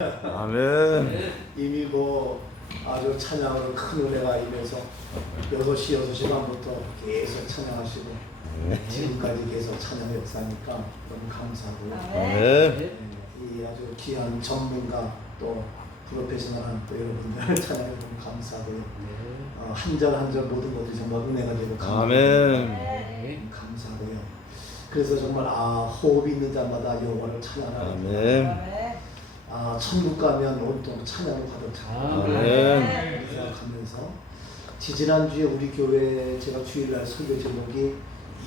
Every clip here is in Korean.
아멘. 이미 아주 찬양으로 큰 은혜가 임해서 6시 반부터 계속 찬양하시고 지금까지 계속 찬양 역사니까 너무 감사하고요. 아멘. 이 아주 귀한 전문가 또 프로페셔널한 또 여러분들 찬양해 너무 감사하고요. 한 절 한 절 모든 것들이 정말 은혜가 되고 감사하고요. 그래서 정말 호흡이 있는 자마다 여호와를 찬양하라. 아멘. 천국 가면 온통 찬양으로 가득 차고 생각하면서 지지난주에 우리 교회 제가 주일날 설교 제목이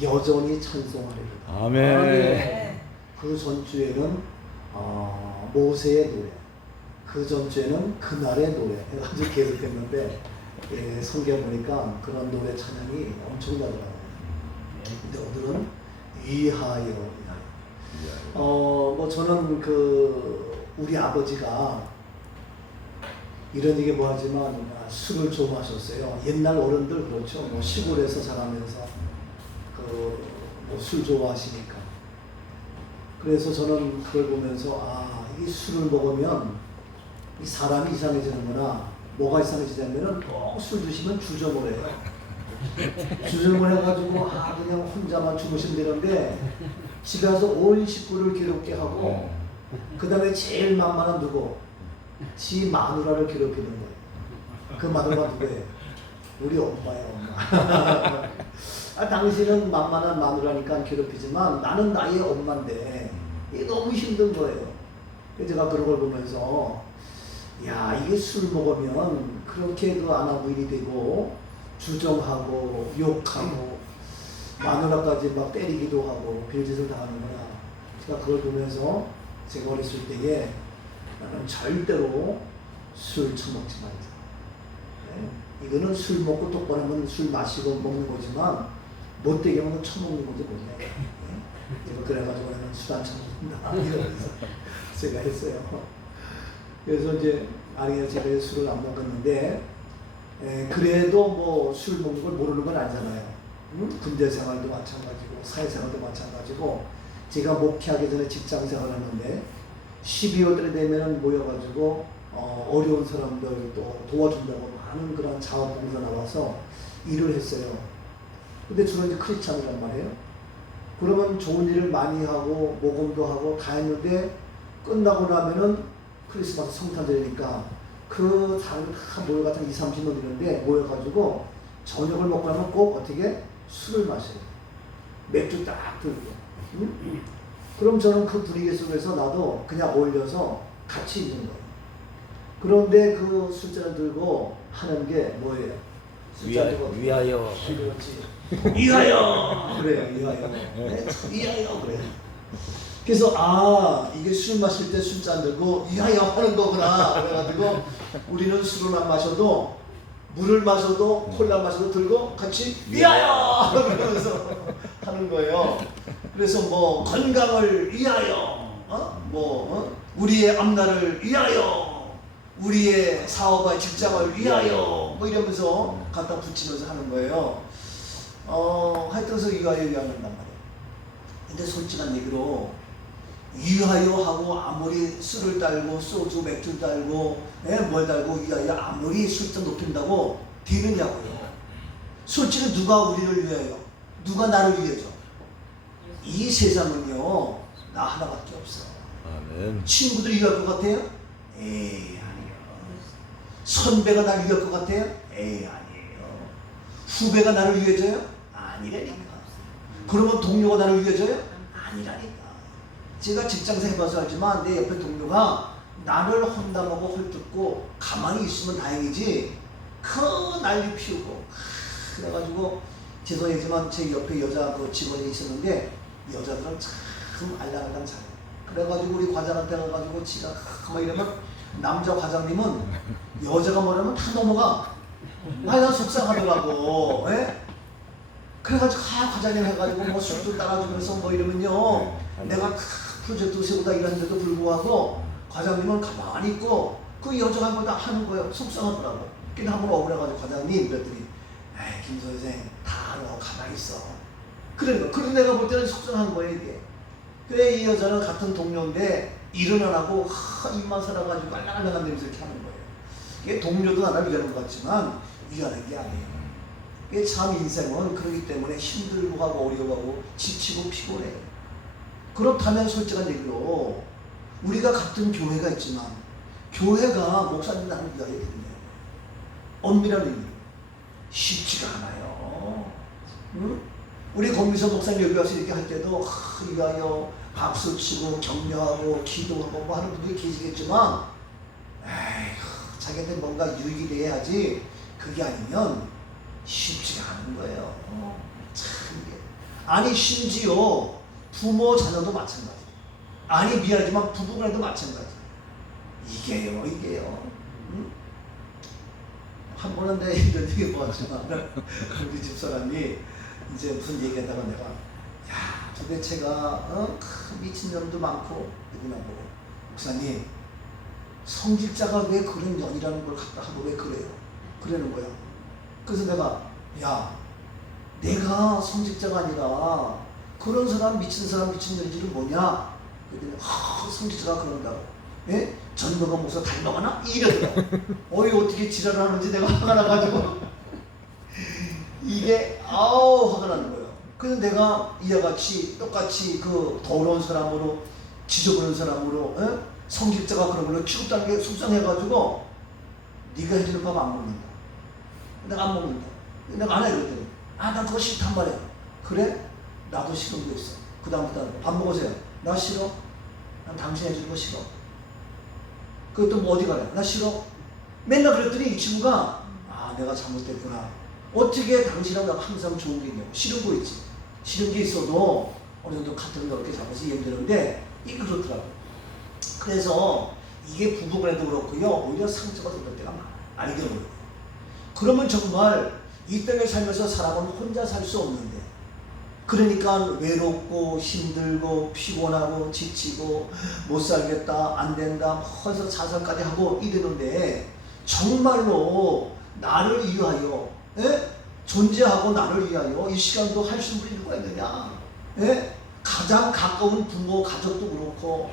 여전히 찬송하리로다. 아멘. 그 전주에는 모세의 노래, 그 전주에는 그날의 노래 해가지고 계속했는데 성경 보니까 그런 노래 찬양이 엄청나더라고요. 근데 오늘은 위하여. 저는 우리 아버지가 이런 얘기 하지만 술을 좋아하셨어요. 옛날 어른들 그렇죠. 시골에서 자라면서 술 좋아하시니까. 그래서 저는 그걸 보면서 이 술을 먹으면 이 사람이 이상해지는구나. 뭐가 이상해지냐면은 꼭 술 드시면 주정을 해요. 주정을 해가지고 그냥 혼자만 주무시면 되는데 집에 와서 온 식구를 괴롭게 하고 그 다음에 제일 만만한 누구? 지 마누라를 괴롭히는 거예요. 그 마누라가 누구예요? 우리 엄마예요, 엄마. 당신은 만만한 마누라니까 괴롭히지만 나는 나의 엄마인데 이게 너무 힘든 거예요. 그래서 제가 그런 걸 보면서 이게 술 먹으면 그렇게 아나무인이 되고 주정하고 욕하고 마누라까지 막 때리기도 하고 별짓을 다 하는구나. 제가 그걸 보면서 제가 어렸을 때에 나는 절대로 술 처먹지 말자. 이거는 술 먹고 똑바로 하면 술 마시고 먹는 거지만 못되게 하면 처먹는 거지 못해. 그래가지고 나는 술 안 처먹는다 이러면서 제가 했어요. 그래서 이제 제가 술을 안 먹었는데 그래도 술 먹는 걸 모르는 건 아니잖아요. 군대 생활도 마찬가지고 사회생활도 마찬가지고 제가 목회하기 전에 직장 생활을 하는데 12월 달에 되면 모여가지고 어려운 사람들 또 도와준다고 많은 그런 자원봉사 나와서 일을 했어요. 근데 주로 이제 크리스찬이란 말이에요. 그러면 좋은 일을 많이 하고 모금도 하고 다 했는데 끝나고 나면은 크리스마스 성탄절이니까 그 사람들 다 모여가지고 20-30명 이런데 모여가지고 저녁을 먹고 나면 꼭 어떻게 술을 마셔요. 맥주 딱 들고. 그럼 저는 그 분위기 속에서 나도 그냥 어울려서 같이 있는 거예요. 그런데 그 숫자를 들고 하는 게 뭐예요? 위하여. 그렇지. 위하여. 그래요. 위하여. 위하여. 그래요. 그래서 이게 술 마실 때 숫자 들고 위하여 하는 거구나. 그래가지고 우리는 술을 안 마셔도 물을 마셔도 콜라 마셔도 들고 같이 위하여 그러면서 하는 거예요. 그래서 건강을 위하여, 우리의 앞날을 위하여, 우리의 사업과 직장을 위하여 이러면서 갖다 붙이면서 하는 거예요. 하여튼 그래서 위하여 한단 말이에요. 근데 솔직한 얘기로 위하여 하고 아무리 술을 달고 소주 맥주 달고 뭘 달고 위하여 아무리 술잔 높인다고 되느냐고요. 솔직히 누가 우리를 위하여, 누가 나를 위해줘? 이 세상은요 나 하나밖에 없어. 아멘. 친구들이 위할 것 같아요? 에이 아니에요. 선배가 나를 위할 것 같아요? 에이 아니에요. 후배가 나를 위해줘요? 아니라니까. 그러면 동료가 나를 위해줘요? 아니라니까. 제가 직장생 해봐서 알지만 내 옆에 동료가 나를 헌담하고 헐뜯고 가만히 있으면 다행이지 큰 난리 피우고 그래가지고 죄송하지만 제 옆에 여자 직원이 있었는데 여자들은 참 알랑알랑 잘해. 그래가지고 우리 과장한테 가가지고 지가 막 이러면 남자 과장님은 여자가 뭐라면 다 넘어가. 난 속상하더라고. 그래가지고 과장님 해가지고 술도 따라주면서 이러면요 내가 프로젝트 세우다 일하는데도 불구하고 과장님은 가만히 있고 그 여자가 뭐 다 하는 거예요. 속상하더라고. 그냥 한번 억울해가지고 과장님 그랬더니 에이 김 선생 다 알아. 가만히 있어. 그래서 내가 볼 때는 속상한 거예요 이게. 그래 이 여자는 같은 동료인데 일은 안 하고 입만 살아가지고 깔랑깔랑한 데면서 이렇게 하는 거예요. 이게 동료도 나를 위하는 것 같지만 위하는 게 아니에요. 이게 참 인생은 그렇기 때문에 힘들고 하고 어려워하고 지치고 피곤해요. 그렇다면 솔직한 얘기로 우리가 같은 교회가 있지만 교회가 목사님 나를 위하여 드리네요. 엄밀한 의미 쉽지가 않아요. 응? 우리 권미서 목사님 여기 와서 이렇게 할 때도 위하여 박수치고 격려하고 기도하고 뭐 하는 분들이 계시겠지만 에휴, 자기한테 뭔가 유익이 돼야지. 그게 아니면 쉽지가 않은 거예요. 참 이게. 아니 심지어 부모 자녀도 마찬가지. 아니 미안하지만 부부간에도 마찬가지. 이게요. 응? 한 번은 내가 이런 얘기 뭐하지만 우리 집사람이 이제 무슨 얘기하다가 내가 야 도대체가 미친놈도 많고 누구나 보고 목사님 성직자가 왜 그런 년이라는 걸 갖다 하고 왜 그래요? 그러는 거야. 그래서 내가 내가 성직자가 아니라 그런 사람 미친 사람 미친 년이지를 뭐냐? 그랬더니 성직자가 그런다고. 예? 전도가 목사 닮아가나? 이러더라. 어이 어떻게 지랄을 하는지 내가 화가 나가지고 이게 화가 나는 거예요. 그래서 내가 이와 같이 똑같이 그 더러운 사람으로 지저분한 사람으로 성직자가 그런 걸로 취급다는 게 속상해가지고 네가 해주는 밥 안 먹는다. 내가 안 먹는다. 내가 안 해 그랬더니 난 그거 싫단 말이야. 그래? 나도 싫은 게 있어. 그 다음부터 밥 먹으세요. 나 싫어. 난 당신 해주는 거 싫어. 그것도 뭐 어디 가래? 나 싫어. 맨날 그랬더니 이 친구가 내가 잘못됐구나. 어떻게 당신하고 나가 항상 좋은 게 있냐고. 싫은 거 있지. 싫은 게 있어도 어느 정도 같은 거 이렇게 잡아서 이해되는데 이게 그렇더라고. 그래서 이게 부부간에도 그렇고요. 오히려 상처가 될 때가 많아요. 알게 모르고. 그러면 정말 이 땅에 살면서 사람은 혼자 살 수 없는데 그러니까 외롭고 힘들고 피곤하고 지치고 못 살겠다 안 된다 해서 자살까지 하고 이러는데 정말로 나를 위하여 존재하고 나를 위하여 이 시간도 할 수 있는 분이 누가 있느냐. 가장 가까운 부모 가족도 그렇고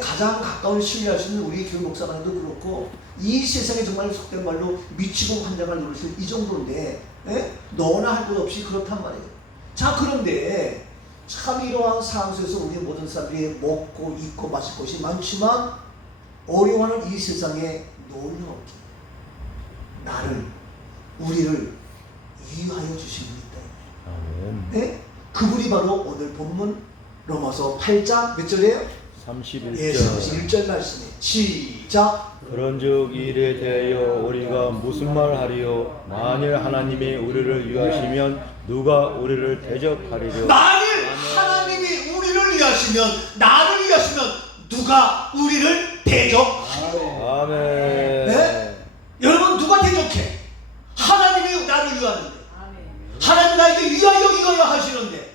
가장 가까운 신뢰할 수 있는 우리 교회 목사관도 그렇고 이 세상에 정말 속된 말로 미치고 환장을 누릴 수 있는 이 정도인데 너나 할 것 없이 그렇단 말이에요. 자 그런데 참 이러한 상황 속에서 우리 모든 사람들이 먹고 입고 마실 것이 많지만 어려워하는 이 세상에 놀라웠죠. 나를 우리를 위하여 주신 분이 있다. 그분이 바로 오늘 본문 로마서 8장 몇 절이에요? 31절. 31절 말씀에 시작. 그런즉 이 일에 대하여 우리가 무슨 말 하리요? 만일 하나님이 우리를 위하시면 누가 우리를 대적하리요? 만일 하나님이 우리를 위하시면 나를 위하시면 누가 우리를 대적하리요? 아멘. 여러분 누가 대적해? 하나님이 나를 위하는데 하나님이 나에게 위하여 하시는데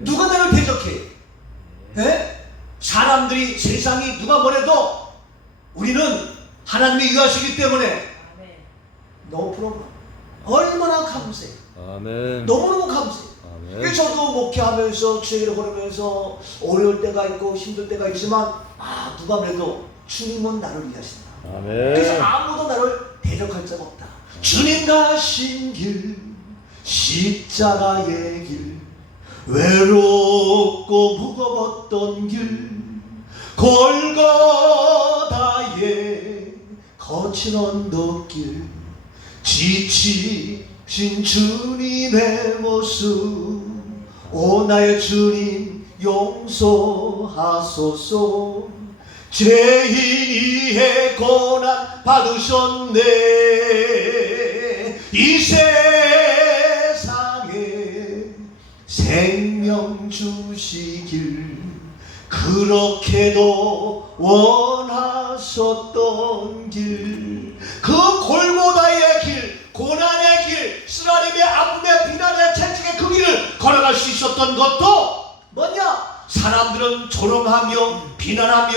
누가 나를 대적해? 사람들이 세상이 누가 뭐래도 우리는 하나님이 위하시기 때문에 너무 부러워. 얼마나 감사해. 아멘. 너무너무 감사해. 아멘. 저도 목회하면서 주의를 걸으면서 어려울 때가 있고 힘들 때가 있지만 누가 그래도 주님은 나를 위하신다. 아멘. 그래서 아무도 나를 대적할 자가 없다. 주님 가신 길 십자가의 길 외롭고 무거웠던 길 골고다의 거친 언덕길 지치신 주님의 모습 오 나의 주님 용서하소서 죄인이의 고난 받으셨네 이 세상에 생명 주시길 그렇게도 원하셨던 길 그 골고다의 길 고난의 길 쓰라림의 아픔의 비난의 채찍의 그 길을 걸어갈 수 있었던 것도 뭐냐? 사람들은 조롱하며 비난하며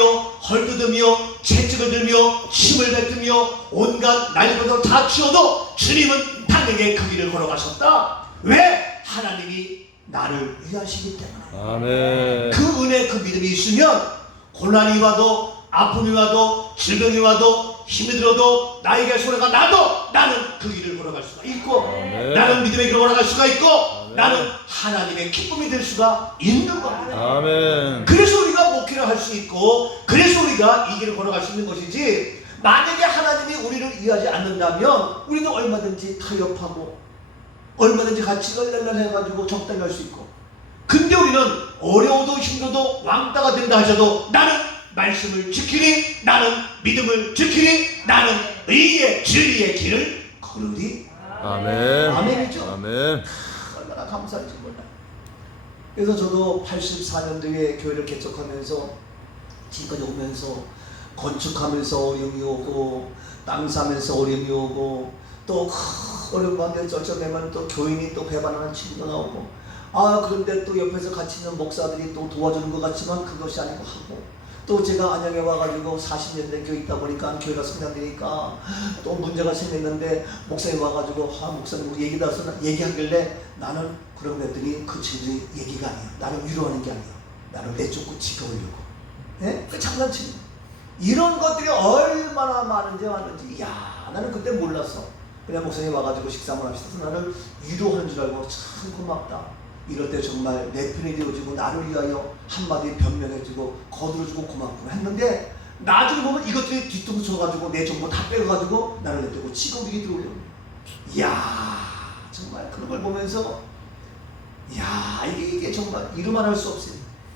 헐뜯으며 채찍을 들며 침을 뱉으며 온갖 난리부터 다 치워도 주님은 당연히 그 길을 걸어가셨다. 왜? 하나님이 나를 위하시기 때문에. 아멘. 그 은혜 그 믿음이 있으면 고난이 와도 아픔이 와도 질병이 와도 힘이 들어도 나에게 손해가 나도 나는 그 길을 걸어갈 수가 있고 아멘. 나는 믿음의 길을 걸어갈 수가 있고 아멘. 나는 하나님의 기쁨이 될 수가 있는 겁니다. 아멘. 그래서 우리가 목회를 할 수 있고 그래서 우리가 이 길을 걸어갈 수 있는 것이지, 만약에 하나님이 우리를 위하지 않는다면 우리는 얼마든지 타협하고 얼마든지 같이 널널해가지고 적당히 할 수 있고, 근데 우리는 어려워도 힘들어도 왕따가 된다 하셔도 나는 말씀을 지키니 나는 믿음을 지키니 나는 의의 진리의 길을 걸으리. 아멘. 아멘이죠. 아멘. 얼마나 감사한지 몰라요. 그래서 저도 84년도에 교회를 개척하면서 지금까지 오면서 건축하면서 어려움이 오고 땅 사면서 어려움이 오고 또 어려운 가운데 쩔쩔매면 또 교인이 또 배반하는 친구가 나오고, 그런데 또 옆에서 같이 있는 목사들이 또 도와주는 것 같지만 그것이 아니고 하고, 또 제가 안양에 와가지고 40년 된 교회 있다 보니까 교회가 성장되니까 또 문제가 생겼는데 목사님 와가지고 목사님 우리 얘기하길래 나는 그런 것들이 그 친구의 얘기가 아니야. 나는 위로하는 게 아니야. 나를 내쫓고 지켜오려고. 예? 그 장난치는 이런 것들이 얼마나 많은지 나는 그때 몰랐어. 그냥 목사님 와가지고 식사 한번 합시다. 나를 위로하는 줄 알고 참 고맙다. 이럴 때 정말 내 편이 되어주고 나를 위하여 한마디 변명해주고 거들어주고 고맙구나 했는데, 나중에 보면 이것들이 뒤통수 쳐가지고 내 정보 다 빼가지고 나를 내쫓고 지금이게 들어오려고. 이야, 정말 그런 걸 보면서 이게 정말 이루만 할 수 없어요.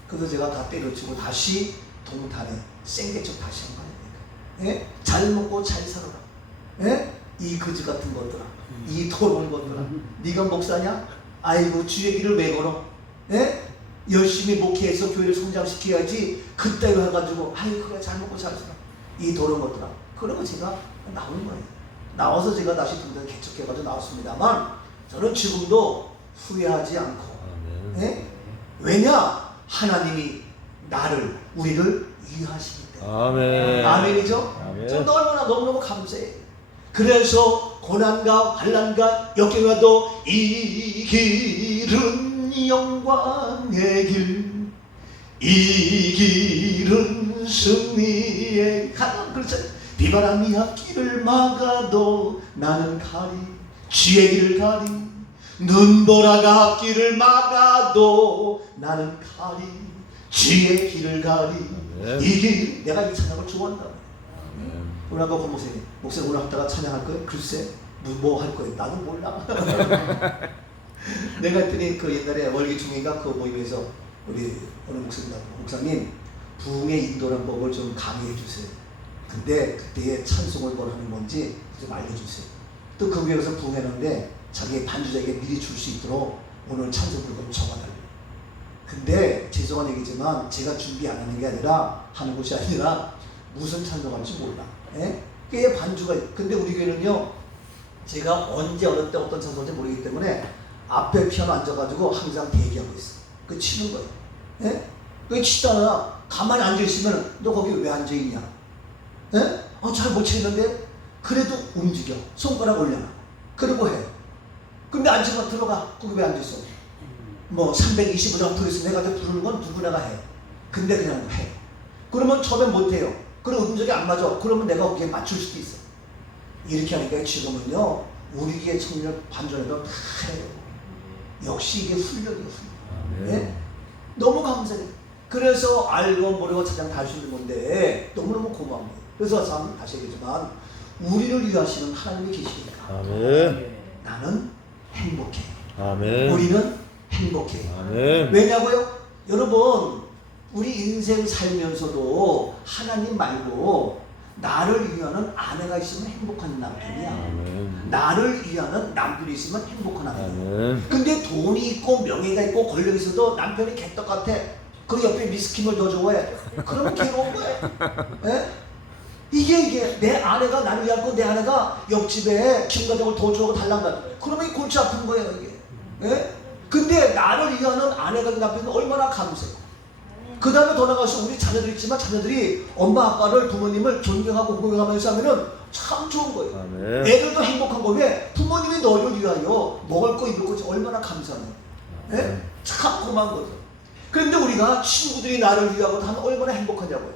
그래서 제가 다 때려치고 다시 동탄에 생계척 다시 한 거 아닙니까? 예? 잘 먹고 잘 살아라. 예? 이 거지 같은 것들아, 이 더러운 것들아, 네가 목사냐? 아이고 주의 길을 왜 걸어? 예? 열심히 목회해서 교회를 성장시켜야지 그따위 해가지고 아이고 그래 잘 먹고 잘 살아, 이 더러운 것들아. 그러면 제가 나오는 거예요. 나와서 제가 다시 동탄 개척해가지고 나왔습니다만 저는 지금도 후회하지 않고, 예? 왜냐? 하나님이 우리를 위하시기 때문에. 아멘. 아멘이죠? 아멘. 저는 얼마나 너무너무 감사해요. 그래서 고난과 환난과 역경이 와도 이 길은 영광의 길, 이 길은 승리의 길. 그렇죠? 비바람이 앞길을 막아도 나는 가리, 지혜 길을 가리, 눈보라가 앞길을 막아도 나는 가리, 지혜 길을 가리. 이 길, 내가 이 찬양을 좋아한다. 오늘 아까 목사님 오늘 왔다가 찬양할 거예요? 글쎄 뭐 할 거예요? 나도 몰라. 내가 했더니 그 옛날에 월기 중인가 그 모임에서 우리 어느 목사님 부흥의 인도라는 법을 좀 강의해 주세요. 근데 그때의 찬송을 뭘 하는 건지 좀 알려주세요. 또 그 위에서 부흥했는데 자기 반주자에게 미리 줄 수 있도록 오늘 찬송 부르고 적어달래요. 근데 죄송한 얘기지만 제가 준비 안 하는 게 아니라 하는 것이 아니라 무슨 찬송할지 몰라. 예? 꽤 반주가 있어요. 근데 우리 교회는요, 제가 언제 어느 때 어떤 찬송인지 모르기 때문에 앞에 피아노 앉아가지고 항상 대기하고 있어. 그 치는 거예요. 예? 그 치다가 가만히 앉아있으면 너 거기 왜 앉아있냐? 예? 잘 못 치는데 그래도 움직여. 손가락 올려놔. 그리고 해. 근데 앉으면 들어가. 거기 왜 앉아있어? 뭐 320으로 부르서 내가 부르는 건 누구나가 해. 근데 그냥 해. 그러면 처음엔 못해요. 그리고 음정이 안 맞아. 그러면 내가 거기에 맞출 수도 있어. 이렇게 하니까 지금은요, 우리 교회 청년 반전에도 다 해요. 역시 이게 훈련이에요, 훈련. 네? 너무 감사해요. 그래서 알고 모르고 찬양 다 할 수 있는 건데 너무너무 고마운 거예요. 그래서 참 다시 얘기하지만 우리를 위하시는 하나님이 계시니까 아멘. 나는 행복해. 아멘. 우리는 행복해. 아멘. 왜냐고요? 여러분, 우리 인생 살면서도 하나님 말고 나를 위하는 아내가 있으면 행복한 남편이야. 아멘. 나를 위하는 남편이 있으면 행복한 남편이야. 아멘. 근데 돈이 있고 명예가 있고 권력이 있어도 남편이 개떡 같아. 그 옆에 미스킴을 더 좋아해. 그러면 괴로운 거야. 예? 이게 내 아내가 나를 위하고 내 아내가 옆집에 김과장을 더 좋아하고 달랑다. 그러면 이 골치 아픈 거예요, 이게. 예? 근데 나를 위하는 아내가 남편은 얼마나 감사해. 그 다음에 더 나가서 우리 자녀들이 있지만 자녀들이 엄마 아빠를 부모님을 존경하고 공경하면서 하면은 참 좋은 거예요. 아멘. 애들도 행복한 거. 왜? 부모님이 너를 위하여 먹을 거 입을 거 얼마나 감사해요. 예? 참 고마운 거죠. 그런데 우리가 친구들이 나를 위하고 하면 얼마나 행복하냐고요.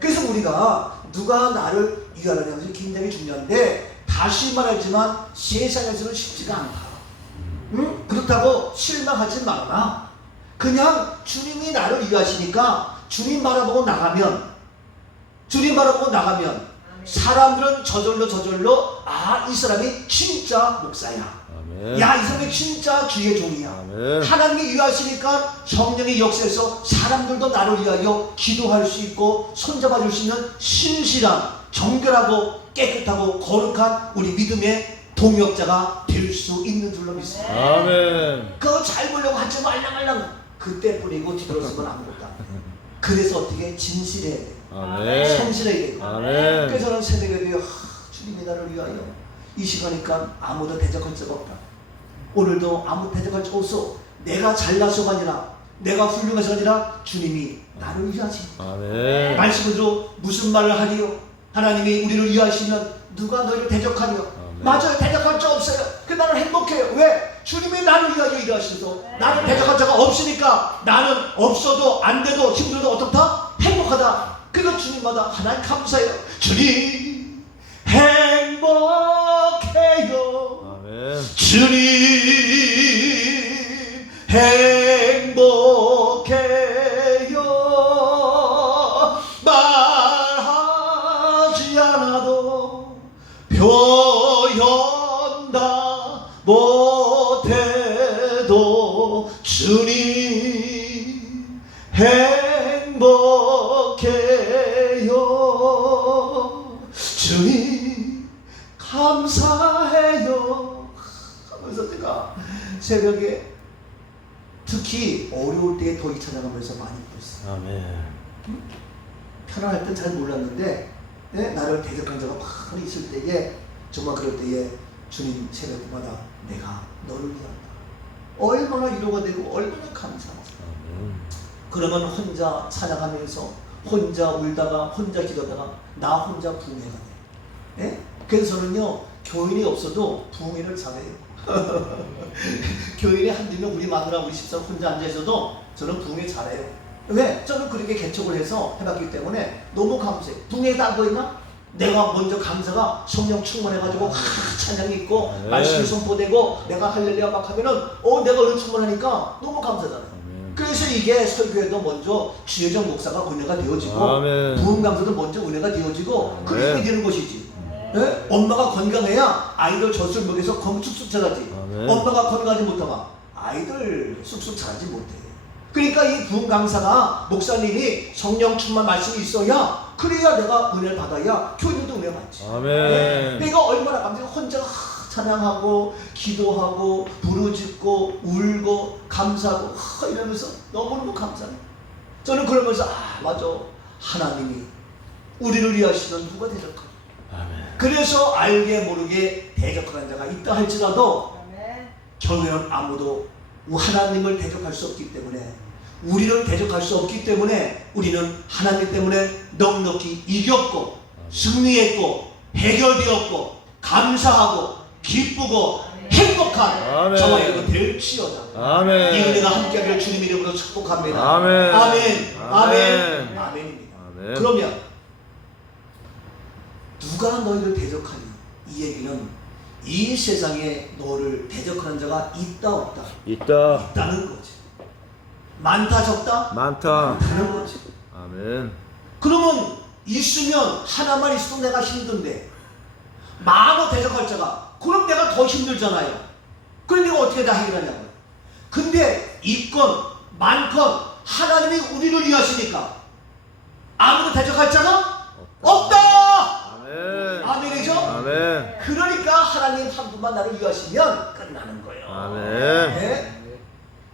그래서 우리가 누가 나를 위하느냐 것이 굉장히 중요한데, 다시 말하지만 세상에서는 쉽지가 않다. 응? 그렇다고 실망하지 말아라. 그냥 주님이 나를 위하시니까 주님 바라보고 나가면, 사람들은 저절로 아, 이 사람이 진짜 목사야. 야, 이 사람이 진짜 주의 종이야. 아멘. 하나님이 위하시니까 성령의 역사에서 사람들도 나를 위하여 기도할 수 있고 손잡아 줄 수 있는 신실한, 정결하고 깨끗하고 거룩한 우리 믿음의 동역자가 될 수 있는 줄로 믿습니다. 아멘. 그거 잘 보려고 하지 말랑 그때 뿌리고 뒤돌아서면 아무것도 안 돼. 그래서 어떻게 진실해야 돼. 아멘. 성실해야 되고. 아멘. 그래서 저는 새벽에도 주님이 나를 위하여 이 시간이니까 아무도 대적할 자가 없다. 오늘도 아무 대적할 자 없어. 내가 잘나서가 아니라, 내가 훌륭해서가 아니라 주님이 나를 위하시. 아멘. 말씀으로 무슨 말을 하리요? 하나님이 우리를 위하시면 누가 너희를 대적하리요? 아멘. 맞아요. 대적할 자 없어요. 그 나는 행복해요. 왜? 주님이 나를 위하여 일하셔서 나를 대적할 자가 없으니까 나는 없어도 안 돼도 힘들어도 어떻다? 행복하다. 그래서 주님마다 하나님 감사해요. 주님 행복해요. 아멘. 주님 행복해요. 말하지 않아도 표현 다 못해도 주님 행복해요. 주님 감사해요 하면서 제가 새벽에 특히 어려울 때 더 이 찬양하면서 많이 불렀어요. 아멘. 편안할 땐 잘 몰랐는데, 네? 나를 대적한 자가 많이 있을 때에, 정말 그럴 때에 주님 새벽마다 내가 너를 위한다. 얼마나 위로가 되고 얼마나 감사하죠. 그러면 혼자 찬양하면서 혼자 울다가 혼자 기도하다가 나 혼자 부흥회가 돼요. 예? 그래서 저는요, 교인이 없어도 부흥회를 잘해요. 교인이 한두 명, 우리 마누라 우리 집사 혼자 앉아있어도 저는 부흥회 잘해요. 왜? 저는 그렇게 개척을 해서 해봤기 때문에 너무 감사해요. 부흥회에 딱 보이나? 내가 먼저 감사가 성령 충만해가지고 찬양이 있고 네. 말씀이 선포되고 내가 할렐루야 막 하면은 내가 은혜 충만하니까 너무 감사잖아요. 그래서 이게 설교에도 먼저 주혜정 목사가 은혜가 되어지고, 아멘. 부흥 강사도 먼저 은혜가 되어지고, 그렇게 되는 것이지. 예? 엄마가 건강해야 아이들 젖을 먹여서 쑥쑥 자라지. 아멘. 엄마가 건강하지 못하면 아이들 쑥쑥 자라지 못해. 그러니까 이 부흥 강사가, 목사님이 성령 충만 말씀이 있어야, 그래야 내가 은혜를 받아야 교인들도 은혜 받지. 아멘. 내가 얼마나 감사해. 혼자 찬양하고 기도하고 부르짖고 울고 감사하고 이러면서 너무너무 감사해. 저는 그러면서 맞아, 하나님이 우리를 위하시면 누가 대적할까? 아멘. 그래서 알게 모르게 대적하는 자가 있다 할지라도 결국에는 아무도 하나님을 대적할 수 없기 때문에, 우리를 대적할 수 없기 때문에 우리는 하나님 때문에 넉넉히 이겼고 승리했고 해결되었고 감사하고 기쁘고 행복한 아멘. 저와 여러분 될지어다. 아멘. 이 은혜가 함께하기를 주님 이름으로 축복합니다. 아멘. 아멘. 아멘. 아멘. 아멘입니다. 아멘. 그러면 누가 너희를 대적하니? 이 얘기는 이 세상에 너를 대적하는 자가 있다 없다? 있다. 있다는 거지. 많다 적다? 많다. 많다는 거지. 아멘. 그러면 있으면 하나만 있어도 내가 힘든데 많어 대적할 자가, 그럼 내가 더 힘들잖아요. 그럼 내가 어떻게 다 해결하냐고요. 근데 있건 많건 하나님이 우리를 위하시니까 아무도 대적할 자가 없다. 아멘. 아멘이죠? 아멘. 그러니까 하나님 한 분만 나를 위하시면 끝나는 거예요. 아멘. 네?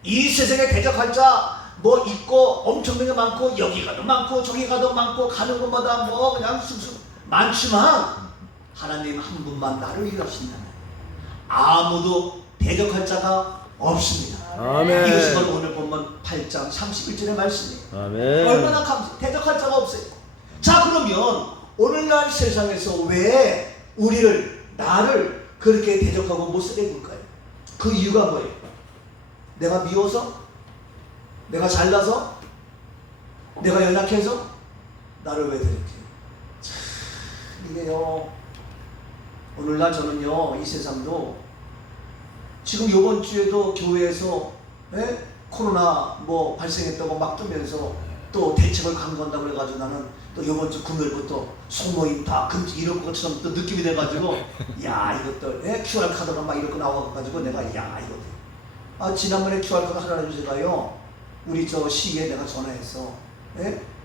이 세상에 대적할 자 뭐 있고 엄청나게 많고, 여기 가도 많고 저기 가도 많고, 가는 곳마다 뭐 그냥 쑥쑥 많지만 하나님 한 분만 나를 위하신다면 아무도 대적할 자가 없습니다. 아멘. 이것이 바로 오늘 본문 8장 31절의 말씀이에요. 아멘. 얼마나 대적할 자가 없어요. 자, 그러면 오늘날 세상에서 왜 나를 그렇게 대적하고 못 쓰게 굴까요? 그 이유가 뭐예요? 내가 미워서? 내가 잘나서? 내가 연약해서? 나를 왜 대적해? 참 이게요. 오늘날 저는요, 이 세상도 지금 요번 주에도 교회에서 코로나 뭐 발생했다고 막 뜨면서 또 대책을 강구한다고 그래가지고 나는 또 요번 주 금요일부터 소모임 다 금지 이런 것처럼 또 느낌이 돼가지고 야 이것들 QR 카드가 막 이렇게 나와가지고 내가 야 이것들 지난번에 QR 카드 하나 주제가요 우리 저 시에 내가 전화했어.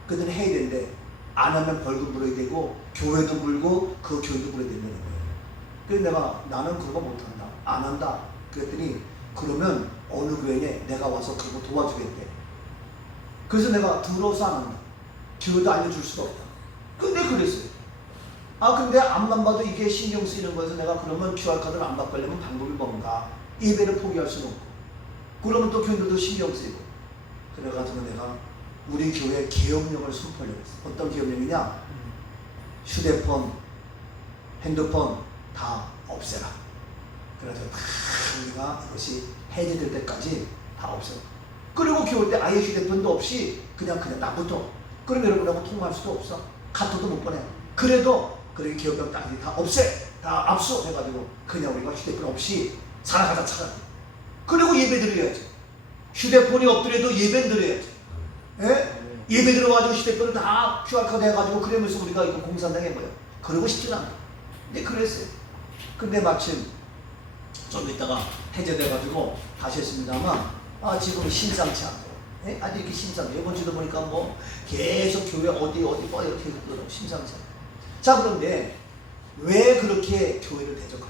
그들은 해야 된대. 안 하면 벌금 물어야 되고 교회도 물고 그 교회도 물어야 된다는 거예요. 그래서 내가 나는 그거 못한다. 안 한다. 그랬더니 그러면 어느 교회에 내가 와서 그거 도와주겠대. 그래서 내가 들어서 안 한다. 교회도 알려줄 수가 없다. 근데 그랬어요. 근데 앞만 봐도 이게 신경 쓰이는 거여서 내가 그러면 QR카드를 안 바꾸려면 방법이 뭔가. 예배를 포기할 수는 없고. 그러면 또 교인들도 신경 쓰이고. 그래가지고 내가 우리 교회 계엄령을 선포하려고 했어. 어떤 계엄령이냐? 휴대폰, 핸드폰 다 없애라. 그래서 다 우리가 이것이 해제될 때까지 다 없애라. 그리고 교회 때 아예 휴대폰도 없이 그냥 나부터 그럼 여러분하고 통화할 수도 없어. 카톡도 못 보내. 그래도 그렇게 기업병 다 없애. 다 압수 해가지고 그냥 우리가 휴대폰 없이 살아가자 차라리. 그리고 예배 드려야지. 휴대폰이 없더라도 예배 드려야지. 예배 들어가지고 휴대폰을 다 QR카드 해가지고 그러면서 우리가 이거 공산당 해봐요. 그러고 싶지는 않아. 근데 그랬어요. 근데 마침 좀 이따가 해제돼가지고 다시 했습니다만 지금 심상치 않아요. 아주 이렇게 심상치. 이번 주도 보니까 뭐 계속 교회 어디 뭐 이렇게 흐르더라고. 심상치 않아요. 자 그런데 왜 그렇게 교회를 대적할까?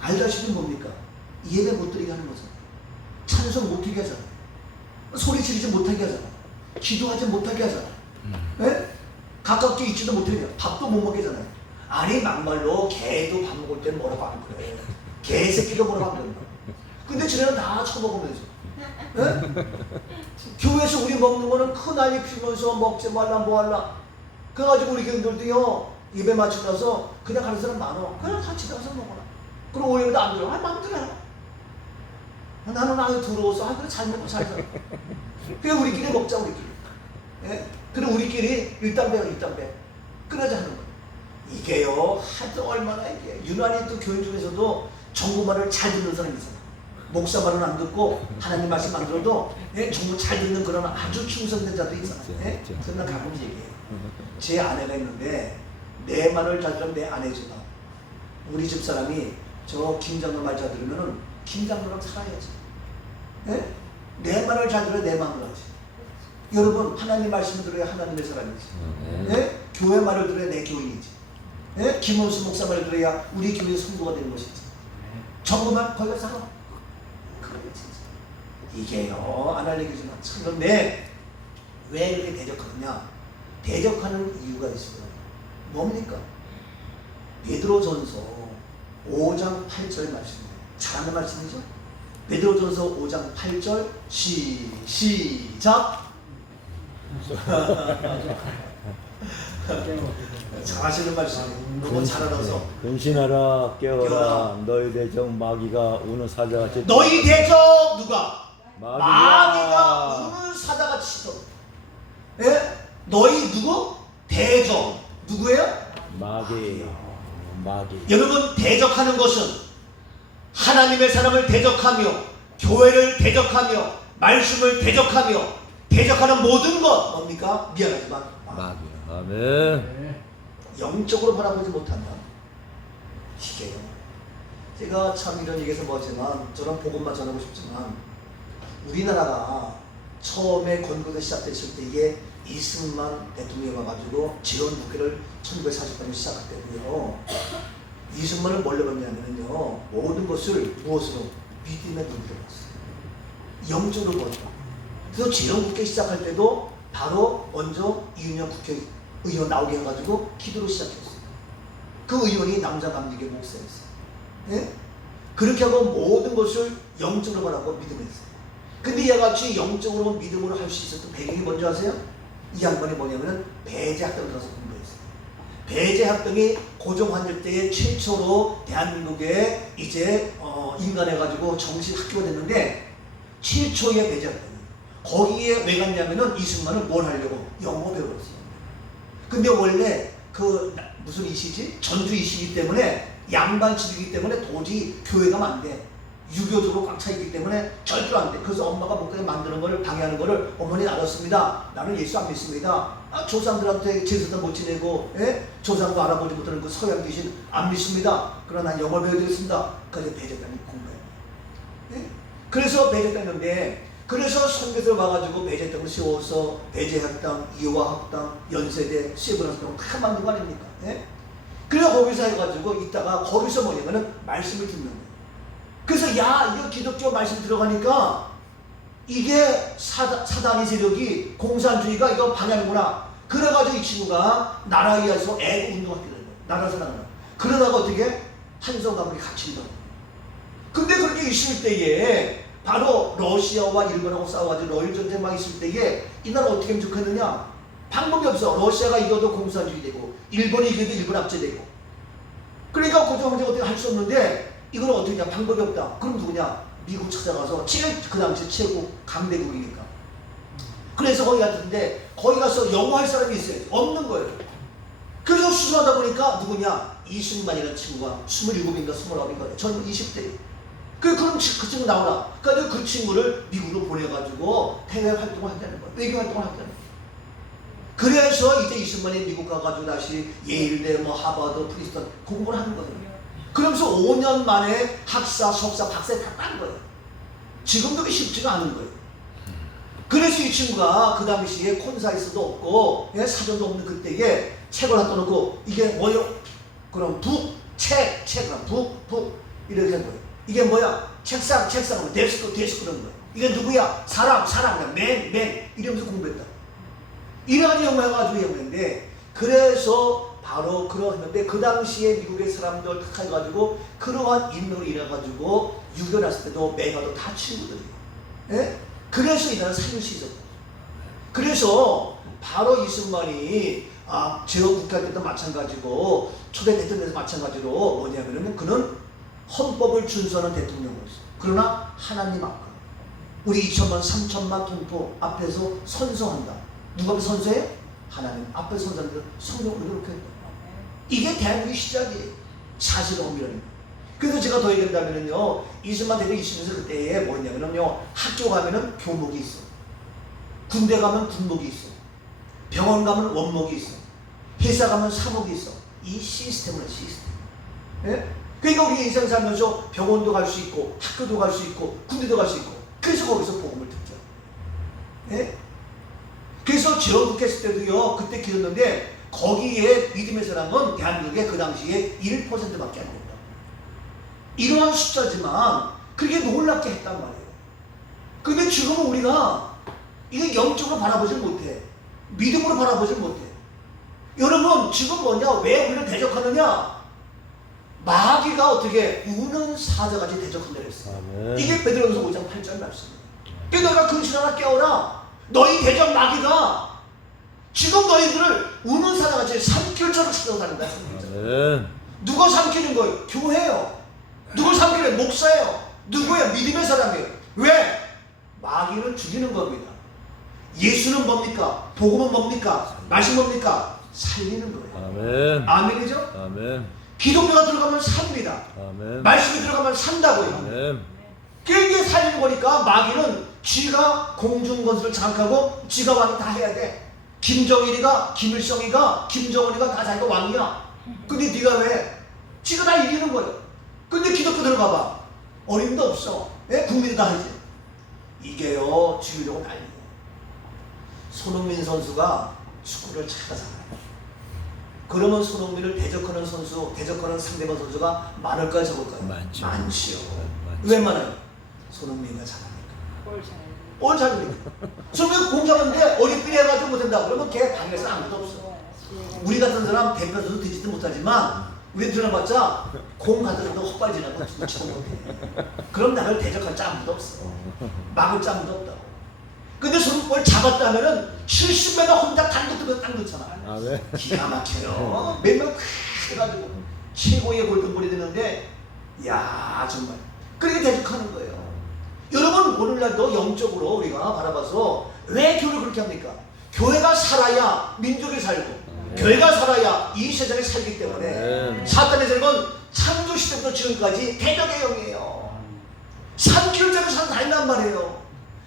알다시피 뭡니까? 예배 못 드리게 하는 거잖아요. 찬송 못 드리게 하잖아요. 소리 지르지 못하게 하잖아. 기도하지 못하게 하잖아. 가깝게 있지도 못하게 하잖아. 밥도 못 먹게 하잖아요. 아니 막말로 개도 밥 먹을 때는 뭐라고 하는 거예요. 개새끼도 뭐라고 하는 거예요. 근데 쟤네는 다 처먹으면서 교회에서 우리 먹는 거는 큰 난리 피우면서 먹지 말라 뭐 할라. 그래가지고 우리 교인들도요 예배 마치고 나서 그냥 가는 사람 많어. 그냥 같이 가서 먹어라. 그리고 오히려 안 들어. 마음대로 해라. 나는 아유 더러워서 그래 잘 먹고 잘 살아. 그래 우리끼리 먹자 우리끼리. 그래 우리끼리 일당배 끊어자 하는 거예요. 이게요 하도 얼마나 이게 유난히 또 교인 중에서도 정부 말을 잘 듣는 사람이 있어요. 목사 말은 안 듣고 하나님 말씀 안 들어도 정말 잘 듣는 그런 아주 충성된 자도 있잖아요. 그러나 가끔 얘기해요. 제 아내가 있는데 내 말을 잘 들으면 내 아내지만 우리 집사람이 저 김장로 말 잘 들으면은 김장로랑 살아야지. 내 말을 잘 들어야 내 마음을 하지. 여러분 하나님 말씀을 들어야 하나님의 사람이지. 교회 말을 들어야 내 교인이지. 김원수 목사 말을 들어야 우리 교회 성도가 되는 것이지. 정부만 거기가 살아. 그래 진짜. 이게요 안 알려주지만 참 그런데 왜 이렇게 대적하느냐? 대적하는 이유가 있어요. 뭡니까? 베드로전서 5장 8절 말씀이에요. 잘하는 말씀이죠? 베드로전서 5장 8절 시작. 잘하시는 말씀이에요. 너무 잘 알아서. 근신하라 깨어라 너희 대적 마귀가 우는 사자같이 너희 대적 누가? 마귀가 우는 사자같이 너희 누구? 대적 누구예요? 마귀 여러분 대적하는 것은 하나님의 사람을 대적하며 교회를 대적하며 말씀을 대적하며 대적하는 모든 것 뭡니까? 미안하지만 마귀 아멘. 영적으로 바라보지 못한다. 이게요. 제가 참 이런 얘기해서 뭐지만 저는 복음만 전하고 싶지만 우리나라가 처음에 건국이 시작됐을 때 이게 이승만 대통령이 와가지고 지원국회를 1940년에 시작할 때고요. 이승만을 뭘로 봤냐면요 모든 것을 무엇으로? 믿음의 눈으로 봤어요. 영적으로 봤다. 그래서 지원국회 시작할 때도 바로 먼저 이윤영 국회의원 나오게 해가지고 기도로 시작했어요. 그 의원이 남자감리교 목사였어요. 그렇게 하고 모든 것을 영적으로 바라고 믿음을 했어요. 근데 이와 같이 영적으로 믿음으로 할 수 있었던 배경이 뭔지 아세요? 이 양반이 뭐냐면은 배제학당을 가서 공부했어요. 배제학당이 고종환절 때에 최초로 대한민국에 이제 인간해가지고 정식 학교가 됐는데 최초의 배제였거든요. 거기에 왜 갔냐면은 이승만은 뭘 하려고? 영어 배웠어요. 근데 원래 그 무슨 이시지? 전주 이시기 때문에 양반집이기 때문에 도저히 교회가 안 돼. 유교적으로 꽉 차 있기 때문에 절대로 안 돼. 그래서 엄마가 목까지 만드는 거를 방해하는 거를 어머니 알았습니다. 나는 예수 안 믿습니다. 조상들한테 제사도 못 지내고, 조상도 알아보지 못하는 그 서양 귀신 안 믿습니다. 그러나 난 영어 배워드렸습니다. 그래서 배제당이 공부해. 그래서 배제당인데, 그래서 선교들 와가지고 배제당을 세워서 배제학당, 이화학당, 연세대, 세브란스당 다 만든 거 아닙니까? 그래서 거기서 해가지고 있다가 거기서 뭐냐면은 말씀을 듣는 거예요. 그래서 야 이거 기독교 말씀 들어가니까 이게 사단이 세력이 공산주의가 이거 반하는구나. 그래가지고 이 친구가 나라에서 애국 운동하게 되는 거예요. 나라에서 나가는. 그러다가 어떻게 한성 가문이 갇힌다. 근데 그렇게 있을 때에 바로 러시아와 일본하고 싸워가지고 러일 전쟁 막 있을 때에 이 나라 어떻게 하면 좋겠느냐? 방법이 없어. 러시아가 이겨도 공산주의 되고 일본이 이겨도 일본 압제되고. 그러니까 고종 황제가 어떻게 할 수 없는데 이걸 어떻게 하냐? 방법이 없다. 그럼 누구냐? 미국 찾아가서 그 당시 최고 강대국이니까. 그래서 거기 갔는데 거기 가서 영어 할 사람이 있어요. 없는 거예요. 그래서 수사하다 보니까 누구냐? 이승만이라는 친구가 27인가 29인가 젊은 20대. 그럼 그 친구 나오라. 그러니까 그 친구를 미국으로 보내가지고 해외 활동을 하자는 거예요. 외교 활동을 하자는 거예요. 그래서 이제 이승만이 미국 가가지고 다시 예일대, 하버드, 프린스턴 공부를 하는 거예요. 그러면서 5년 만에 학사, 석사, 박사 다 딴 거예요. 지금도 그게 쉽지가 않은 거예요. 그래서 이 친구가 그 당시에 콘사이스도 없고 사전도 없는 그때에 책을 갖다 놓고 이게 뭐요? 그럼 책이랑 북 이렇게 한 거예요. 이게 뭐야? 책상, 데스크 그런 거예요. 이게 누구야? 사람, 맨 이러면서 공부했다. 이러한 영화해가지고 했는데 그래서 바로 그러는데 그 당시에 미국의 사람들 다 해가지고 그러한 인물로 일해가지고 유교 났을 때도 매가도 다 친구들이에요. 그래서 이 나라 살릴 수 있었고 그래서 바로 이승만이 제어국회 때도 마찬가지고 초대 대통령에서 마찬가지로 뭐냐면은 그는 헌법을 준수하는 대통령으로서 그러나 하나님 앞에 우리 2천만 3천만 동포 앞에서 선서한다. 누가 앞에 선서해요? 하나님 앞에 선서하는데 성경으로 그렇게 했다. 이게 대한민국의 시작이에요. 사실은 엄밀하게. 그래서 제가 더 얘기한다면요, 이승만 대통령이 있으면서 그때에 뭐냐면요, 학교 가면은 교목이 있어. 군대 가면 군목이 있어. 병원 가면 원목이 있어. 회사 가면 사목이 있어. 이 시스템은 시스템. 그러니까 우리 인생 살면서 병원도 갈 수 있고, 학교도 갈 수 있고, 군대도 갈 수 있고, 그래서 거기서 복음을 듣죠. 그래서 제어국했을 때도요, 그때 길었는데, 거기에 믿음의 사람은 대한민국에 그 당시에 1%밖에 안 된다. 이러한 숫자지만 그게 놀랍게 했단 말이에요. 근데 지금은 우리가 이게 영적으로 바라보질 못해. 믿음으로 바라보질 못해. 여러분 지금 뭐냐? 왜 우리를 대적하느냐? 마귀가 어떻게 우는 사자같이 대적한다고 했어요. 이게 베드로전서 5장 8절 말씀이에요. 그러니까 내가 근신하나 깨어라. 너희 대적 마귀가 지금 너희들을 우는 사람같이 삼킬처럼 찾아다닌다. 누가 삼키는 거예요? 교회예요. 누굴 삼키는 목사예요. 누구예요? 믿음의 사람이에요. 왜? 마귀는 죽이는 겁니다. 예수는 뭡니까? 복음은 뭡니까? 말씀 뭡니까? 살리는 거예요. 아멘. 아멘이죠? 아멘. 기독교가 들어가면 삽니다. 아멘. 말씀이 들어가면 산다고요. 아멘. 그게 살리는 거니까 마귀는 지가 공중건설을 장악하고 지가 왕이 다 해야 돼. 김정일이가, 김일성이가, 김정은이가 다 자기가 왕이야. 근데 네가 왜? 지가 다 이기는 거예요. 근데 기독교 들어가봐. 어림도 없어. 국민이 다 하지. 이게요, 지으려고 난리예요. 손흥민 선수가 축구를 잘하잖아요. 그러면 손흥민을 대적하는 선수, 대적하는 상대방 선수가 많을까요, 적을까요? 많지요. 왜 많아요? 손흥민이가 잘하니까. 뭘 잘하니까. 손흥민 공장인데 어리삐리 해가지고 못한다. 그러면 걔 방에서 아무도 없어. 우리 같은 사람 대표 선수 되지도 못하지만 우리 들어봤자 공 가져도 헛발 지나고 치도 못해. 그럼 나를 대적할 자 아무도 없어. 막을 자 아무도 없다고. 근데 손을 잡았다면은 70m 혼자 단독 뜨면 딱 넣잖아. 기가 막혀요. 몇 명 해가지고 최고의 골든볼이 되는데, 야 정말 그렇게 대적하는 거예요. 여러분 오늘날도 영적으로 우리가 바라봐서 왜 교회를 그렇게 합니까? 교회가 살아야 민족이 살고 교회가 살아야 이 세상이 살기 때문에 사탄의 세력은 창조시대부터 지금까지 대적의 영이에요. 산기울자로 산다인단 말이에요.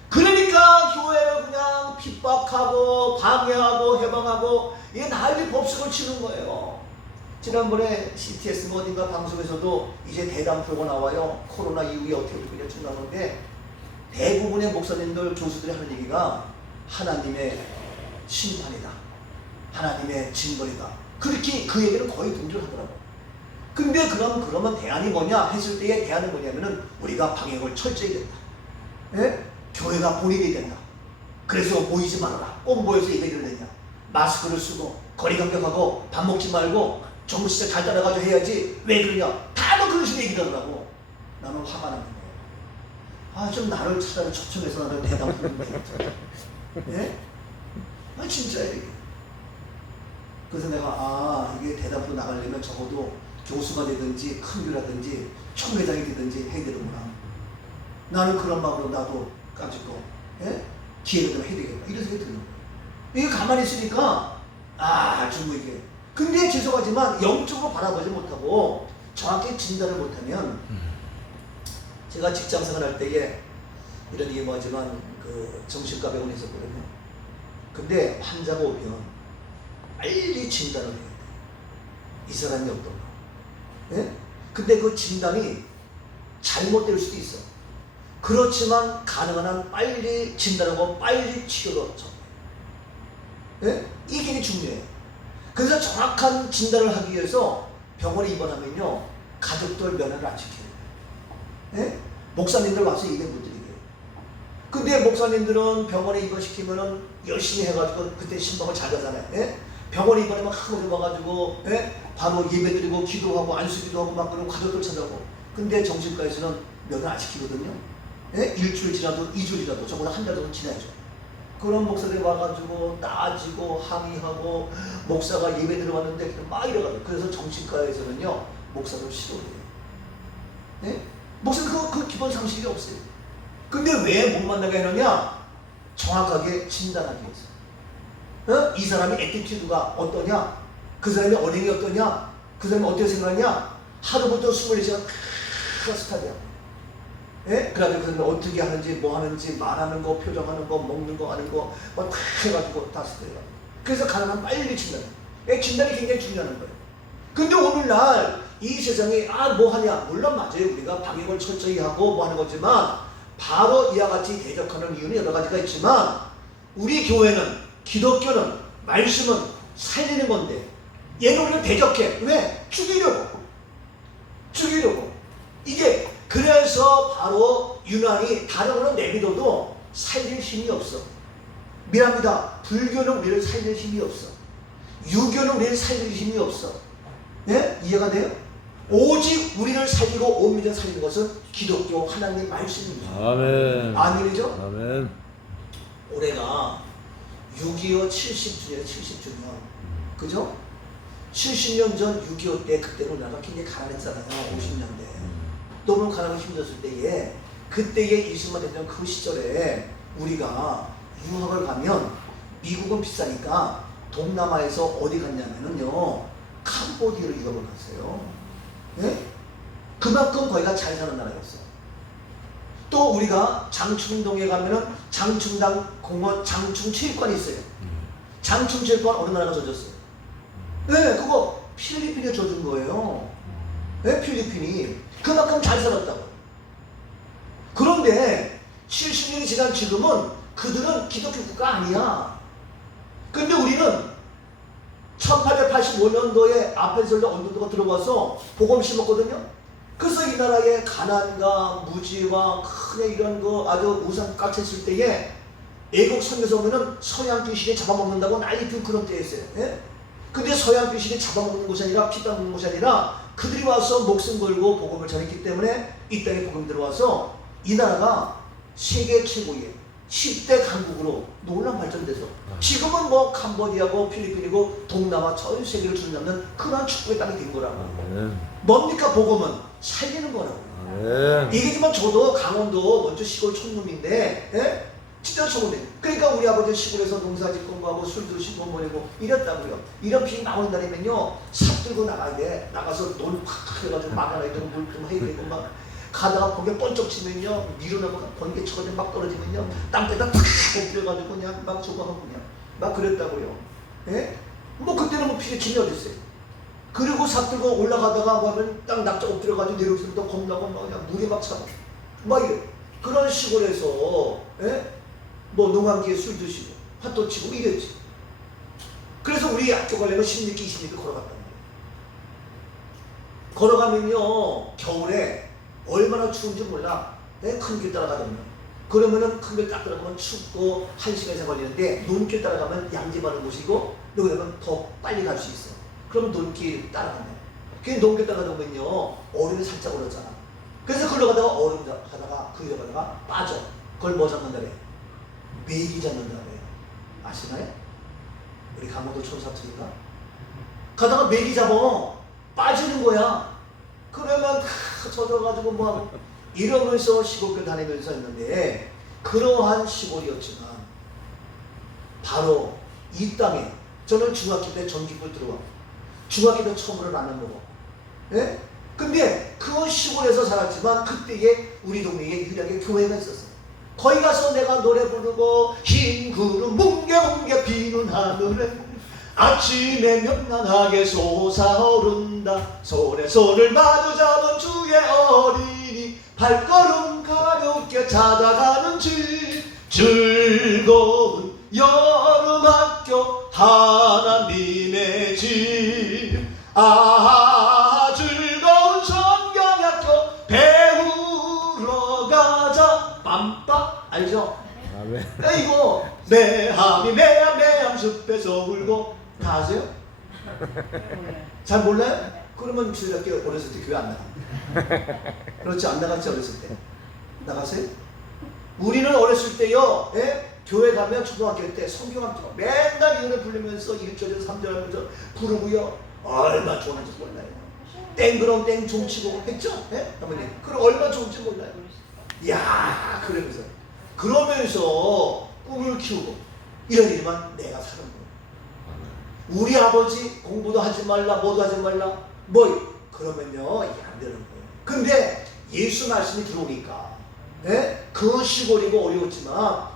그러니까 교회를 그냥 핍박하고 방해하고 해방하고 이게 난리 법석을 치는 거예요. 지난번에 CTS 뭐 어딘가 방송에서도 이제 대담 프로가 나와요. 코로나 이후에 어떻게 되냐 쭉 나오는데 대부분의 목사님들 교수들이 하는 얘기가 하나님의 심판이다, 하나님의 징벌이다, 그렇게 그 얘기는 거의 동조를 하더라고요. 근데 그러면 대안이 뭐냐 했을 때의 대안은 뭐냐면은 우리가 방역을 철저히 된다. 예? 교회가 본인이 된다. 그래서 모이지 말아라. 꼭 모여서 예배를 내냐, 마스크를 쓰고 거리 간격하고 밥 먹지 말고 정부 시절 잘 따라가지고 해야지. 왜 그러냐, 다들 그런 식으로 얘기하더라고. 나는 화가 나는 거예요. 아, 좀 나를 차라리 초청해서 나를 대담 부르면 되겠다. 예? 아, 진짜예요. 그래서 내가 이게 대답으로 나가려면 적어도 교수가 되든지 큰 교라든지 총회장이 되든지 해야 되는구나. 나는 그런 마음으로 나도 까짓거 기회가 되면 해야 되겠다, 이런 생각이 드는 거예요. 이게 가만히 있으니까 좀 이게, 근데 죄송하지만 영적으로 바라보지 못하고 정확히 진단을 못하면, 제가 직장생활 할 때에 이런 얘기 뭐하지만 그 정신과 병원에 있었거든요. 근데 환자가 오면 빨리 진단을 해야 돼. 이 사람이 어떤가. 예? 근데 그 진단이 잘못될 수도 있어. 그렇지만 가능한 한 빨리 진단하고 빨리 치료를 쳐. 예? 이게 중요해요. 그래서 정확한 진단을 하기 위해서 병원에 입원하면요, 가족들 면회를 안 시켜요. 예? 목사님들 와서 얘기해 못 드리게요. 근데 목사님들은 병원에 입원시키면은 열심히 해가지고 그때 신방을 잘 가잖아요. 예? 병원에 입원하면 한국에 와가지고 바로 예배드리고 기도하고 안수기도 하고 막 그러고 가족들 찾아오고. 근데 정신과에서는 면회 안 시키거든요. 예? 일주일 지나도 2주일 지나도 저보다 한 달 정도 지나야죠. 그런 목사들이 와가지고 따지고 항의하고 목사가 예배 들어왔는데 막 이래가지고. 그래서 정신과에서는요, 목사를 싫어해요. 예? 목사는 그 기본 상식이 없어요. 근데 왜 못 만나게 해놓냐? 정확하게 진단하기 위해서. 이 사람이 애티튜드가 어떠냐? 그 사람이 언행이 어떠냐? 그 사람이 어떻게 생각하냐? 하루부터 24시간 다 스타디야. 예? 그래가지고 그 사람이 어떻게 하는지, 뭐 하는지, 말하는 거, 표정하는 거, 먹는 거, 하는 거, 막 다 해가지고 다 스타디야. 그래서 가능한 빨리 진단. 진단이 굉장히 중요한 거예요. 근데 오늘날 이 세상에 뭐 하냐? 물론 맞아요. 우리가 방역을 철저히 하고 뭐 하는 거지만, 바로 이와 같이 대적하는 이유는 여러 가지가 있지만, 우리 교회는, 기독교는, 말씀은 살리는 건데 얘는 우리를 대적해. 왜? 죽이려고. 이게 그래서 바로 유난히 다른 거는 내비둬도 살릴 힘이 없어. 미안합니다. 불교는 우리를 살릴 힘이 없어. 유교는 우리를 살릴 힘이 없어. 예? 이해가 돼요? 오직 우리를 살리고 온 민족을 살리는 것은 기독교 하나님의 말씀입니다. 아멘. 아멘이죠? 아멘. 올해가 6.25 70주년, 70주년. 그죠? 70년 전 6.25 때, 그때는 우리나라가 굉장히 가난했잖아요. 50년대. 너무 가난하고 힘들었을 때에, 그때의 20만 대통령 그 시절에 우리가 유학을 가면, 미국은 비싸니까 동남아에서 어디 갔냐면은요, 캄보디아로 유학을 갔어요. 예? 그만큼 거기가 잘 사는 나라였어요. 또 우리가 장충동에 가면은 장충당 공원 장충체육관이 있어요. 장충체육관 어느 나라가 져줬어요? 네, 그거 필리핀이 져준 거예요. 네, 필리핀이. 그만큼 잘 살았다고. 그런데 70년이 지난 지금은 그들은 기독교 국가 아니야. 근데 우리는 1885년도에 아펜셀러 언도가 들어와서 복음 심었거든요. 그래서 이 나라의 가난과 무지와 크게 이런 거 아주 우상 깍쳤을 때에 애국 선교사 오면은 서양 귀신이 잡아먹는다고 난리핀 그런 때였어요. 예? 근데 서양 귀신이 잡아먹는 곳이 아니라 피땀 먹는 곳이 아니라 그들이 와서 목숨 걸고 복음을 전했기 때문에 이 땅에 복음 들어와서 이 나라가 세계 최고의 10대 강국으로 놀라운 발전돼서 지금은 뭐 캄보디아고 필리핀이고 동남아 전 세계를 주름잡는 그러한 축구의 땅이 된 거라고. 뭡니까? 복음은 살리는 거라고. 얘기지만 저도 강원도 먼저 시골 촌놈인데, 예? 진짜 좋은데. 그러니까 우리 아버지 시골에서 농사짓고 뭐하고 술 드시고 뭐하고 이랬다고요. 이런 비 나오는 날이면요, 삽 들고 나가야 돼. 나가서 논팍 해가지고 막아놔야 되고 물 좀 해야 되고 막 가다가 거기에 번쩍 치면요, 밀어나거나 번개 쳐가지고 막 떨어지면요, 땅에다 탁 엎드려가지고 그냥 막 저거 하고 그냥 막 그랬다고요. 예? 뭐 그때는 뭐 피해침이 어딨어요. 그리고 삽 들고 올라가다가 뭐 하면 땅 낙자 엎드려가지고 내려오면서 또 겁나고 막 그냥 물에 막 차고 막 이래. 그런 시골에서, 예? 뭐 농한기에 술 드시고 핫도 치고 이랬지. 그래서 우리 학교 가려면 16기 20기 걸어갔단 말이야. 걸어가면요, 겨울에 얼마나 추운지 몰라. 큰 길 따라가면 그러면은 큰 길 딱 들어가면 춥고 1시간 이상 걸리는데, 논길 따라가면 양지바른 곳이고 여기는 더 빨리 갈 수 있어. 그럼 논길 따라가면, 그 논길 따라가다 보면요, 얼음이 살짝 얼었잖아. 그래서 걸로 가다가 얼음 가다가 그 위에 가다가 빠져. 그걸 뭐 잡는다 그래? 메기 잡는다 그래요. 아시나요? 우리 강원도 촌사투리가 가다가 메기 잡아 빠지는 거야. 그러면 젖어가지고 뭐하고 이러면서 시골길 다니면서 했는데, 그러한 시골이었지만 바로 이 땅에 저는 중학교 때 전기불 들어와. 중학교 때 처음으로 라면 먹어. 예? 근데 그 시골에서 살았지만 그때에 우리 동네에 유일하게 교회가 있었어. 거기 가서 내가 노래 부르고 흰 구름 뭉게뭉게 비는 하늘에 아침에 명랑하게 솟아오른다. 손에 손을 마주 잡은 주의 어린이 발걸음 가볍게 찾아가는 집. 즐거운 여름학교 하나님의 집. 아, 즐거운 성경학교 배우러 가자. 빰빠 알죠? 이거 매함이 매함 숲에서 울고 다 아세요? 잘 몰라요? 그러면 주일학교 어렸을 때 교회 안 나가. 그렇지, 안 나갔지 어렸을 때. 나가세요? 우리는 어렸을 때요, 예? 교회 가면 초등학교 때 성경학교 맨날 이 노래 부르면서 1절에서 3절 하면서 부르고요, 얼마나 좋았는지 몰라요. 땡그럼 땡 종치고 했죠? 예? 어머니, 그럼 얼마나 좋은지 몰라요. 이야, 그러면서 꿈을 키우고 이런 일만 내가 사는 거예요. 우리 아버지 공부도 하지 말라, 뭐도 하지 말라, 뭐 그러면요, 이게 안 되는 거예요. 근데 예수 말씀이 들어오니까, 예? 그 시골이고 어려웠지만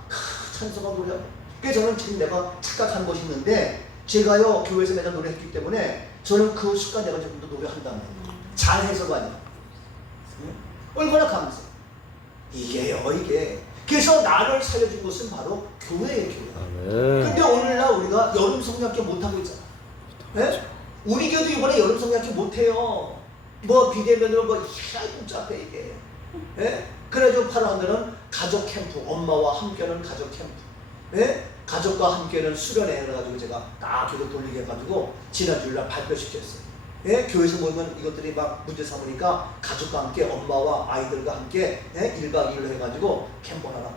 찬송가 노래하고. 그래서 저는 지금 내가 착각한 것이 있는데, 제가요 교회에서 매달 노래했기 때문에 저는 그 습관 내가 지금도 노래한다는 거예요. 잘해서가 아니라. 얼마나 감사해. 이게. 그래서 나를 살려준 것은 바로 교회예요, 교회. 근데 오늘날 우리가 여름 성경학교 못하고 있잖아. 네? 우리 교회도 이번에 여름 성경학교 못해요. 뭐 비대면으로 뭐 복잡해 이게. 네? 그래가지고 파란 데는 가족 캠프, 엄마와 함께하는 가족 캠프. 네? 가족과 함께하는 수련회 해가지고 제가 딱 교회 돌리게 해가지고 지난주일날 발표시켰어요. 예? 교회에서 모이면 이것들이 막 문제 삼으니까 가족과 함께, 엄마와 아이들과 함께, 예? 1박 2일로 해가지고 캠프 하나 다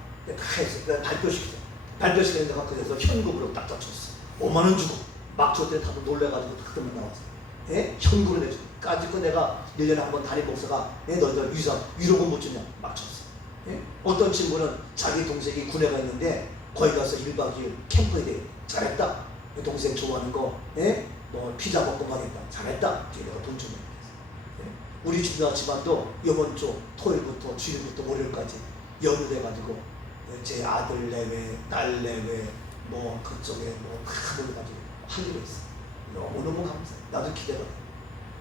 했어요. 발표시키죠. 발표시키는 데가 그래서 현금으로 딱 잡혔어. 5만원 주고 막 줬더니 다들 놀래가지고 탁 나왔어. 예? 현금을 내주고 까짓거 내가 1년에 한 번 담임 목사가, 예? 너희들 위로금 못 주냐 막 줬어. 예? 어떤 친구는 자기 동생이 군에 가 있는데 거기 가서 1박 2일 캠프에 대해 잘했다. 동생 좋아하는 거, 예? 뭐 피자 먹고 가겠다. 잘했다. 내가 돈 주면 예? 우리 집안도 이번 주 토요일부터 주일부터 월요일까지 연휴돼가지고 제 아들 내외, 딸 내외, 뭐 그쪽에 뭐다 모여가지고 하기로 했어. 너무너무 감사해. 나도 기대가 돼.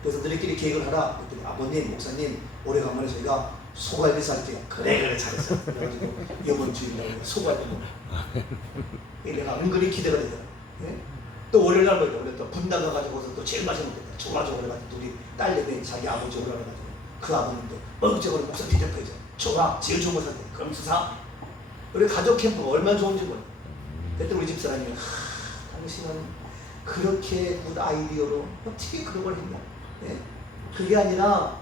그래서 너희끼리 계획을 하라. 그랬더니 아버님, 목사님, 오래간만에 저희가 소갈비 살게요. 그래 잘했어. 그래가지고 이번 주일날 소갈비 먹어. 내가 은근히 기대가 되더라. 예? 또 월요일날 뭐였다. 또 분당 가가지고서 또 제일 맛있는 거 좋아가지고 우리 딸내미 자기 아버지 오라가지고 그 아버님도 어저번에 목사 대접해줘. 좋아, 제일 좋은 거 샀네. 그럼 수사. 우리 가족 캠프가 얼마나 좋은지 몰라. 그때 우리 집사람이 당신은 그렇게 굿 아이디어로 어떻게 그런 걸 했냐. 예? 그게 아니라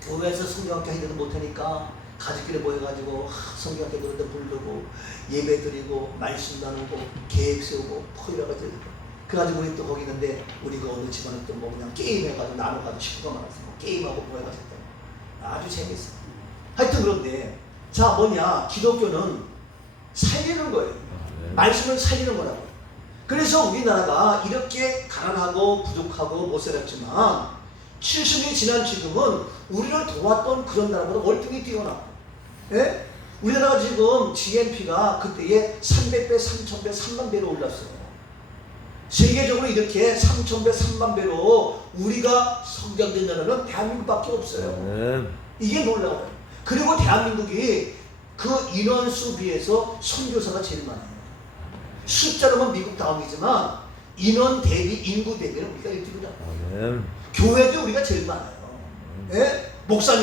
교회에서 성경학교 해도 못하니까 가족끼리 모여가지고 성경학교 그런데 부르고 예배 드리고 말씀 나누고 계획 세우고 여러 가지. 그래가지고 우리 또 거기 있는데 우리 그 어느 집안은 또 뭐 그냥 게임해가지고 나눠가지고 식구가 많아서 뭐 게임하고 모여가지고 아주 재밌어. 하여튼 그런데 자 뭐냐 기독교는 살리는 거예요. 말씀을 살리는 거라고. 그래서 우리나라가 이렇게 가난하고 부족하고 못 살았지만 70년이 지난 지금은 우리를 도왔던 그런 나라보다 월등히 뛰어나. 예? 우리나라가 지금 GNP가 그때에 300배, 3000배, 3만배로 올랐어요. 세계적으로 이렇게 3000배, 3만배로 우리가 성장된 나라는 대한민국밖에 없어요. 이게 놀라워요. 그리고 대한민국이 그 인원수 비해서 선교사가 제일 많아요. 숫자로는 미국 다음이지만 인원 대비 인구 대비는 우리가 1등이다. 교회도 우리가 제일 많아요. 예? 목사님